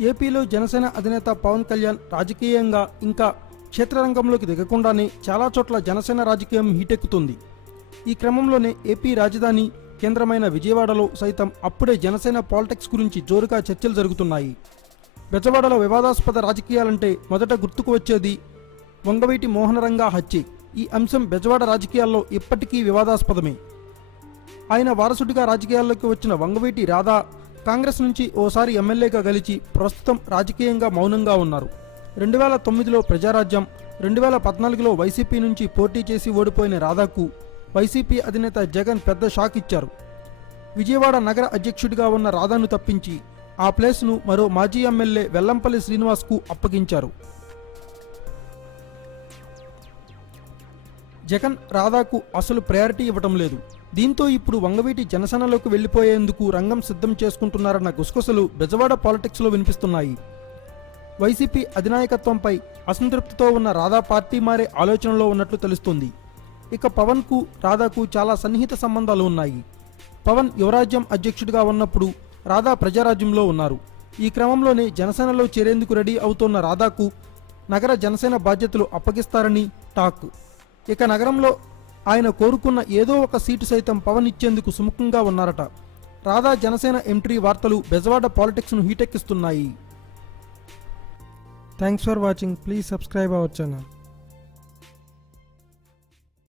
ఏపీలో జనసేన అధినేత పవన్ కళ్యాణ్ రాజకీయంగా ఇంకా క్షేత్రరంగంలోకి దిగకుండానే చాలా చోట్ల జనసేన రాజకీయం హీటెక్కుతుంది. ఈ క్రమంలోనే ఏపీ రాజధాని కేంద్రమైన విజయవాడలో సైతం అప్పుడే జనసేన పాలిటిక్స్ గురించి జోరుగా చర్చలు జరుగుతున్నాయి. బెజవాడలో వివాదాస్పద రాజకీయాలంటే మొదట గుర్తుకు వచ్చేది వంగవీటి మోహనరంగా హత్యే. ఈ అంశం బెజవాడ రాజకీయాల్లో ఇప్పటికీ వివాదాస్పదమే. ఆయన వారసుడిగా రాజకీయాల్లోకి వచ్చిన వంగవీటి రాధా కాంగ్రెస్ నుంచి ఓసారి ఎమ్మెల్యేగా గెలిచి ప్రస్తుతం రాజకీయంగా మౌనంగా ఉన్నారు. 2009లో ప్రజారాజ్యం, 2014లో వైసీపీ నుంచి పోటీ చేసి ఓడిపోయిన రాధాకు వైసీపీ అధినేత జగన్ పెద్ద షాక్ ఇచ్చారు. విజయవాడ నగర అధ్యక్షుడిగా ఉన్న రాధాను తప్పించి ఆ ప్లేస్ను మరో మాజీ ఎమ్మెల్యే వెల్లంపల్లి శ్రీనివాస్కు అప్పగించారు. జగన్ రాధాకు అసలు ప్రయారిటీ ఇవ్వటం లేదు. దీంతో ఇప్పుడు వంగవీటి జనసేనలోకి వెళ్లిపోయేందుకు రంగం సిద్ధం చేసుకుంటున్నారన్న గుసగుసలు బెజవాడ పాలిటిక్స్లో వినిపిస్తున్నాయి. వైసీపీ అధినాయకత్వంపై అసంతృప్తితో ఉన్న రాధా పార్టీ మారే ఆలోచనలో ఉన్నట్లు తెలుస్తుంది. ఇక పవన్కు రాధాకు చాలా సన్నిహిత సంబంధాలు ఉన్నాయి. పవన్ యువరాజ్యం అధ్యక్షుడిగా ఉన్నప్పుడు రాధా ప్రజారాజ్యంలో ఉన్నారు. ఈ క్రమంలోనే జనసేనలో చేరేందుకు రెడీ అవుతోన్న రాధాకు నగర జనసేన బాధ్యతలు అప్పగిస్తారని టాక్. ఇక నగరంలో ఆయన కోరుకున్న ఏదో ఒక సీటు సైతం పవన్ ఇచ్చేందుకు సుముఖంగా ఉన్నారట. రాధా జనసేన ఎంట్రీ వార్తలు బెజవాడ పాలిటిక్స్ను హీటెక్కిస్తున్నాయి. Thanks for watching. Please subscribe our channel.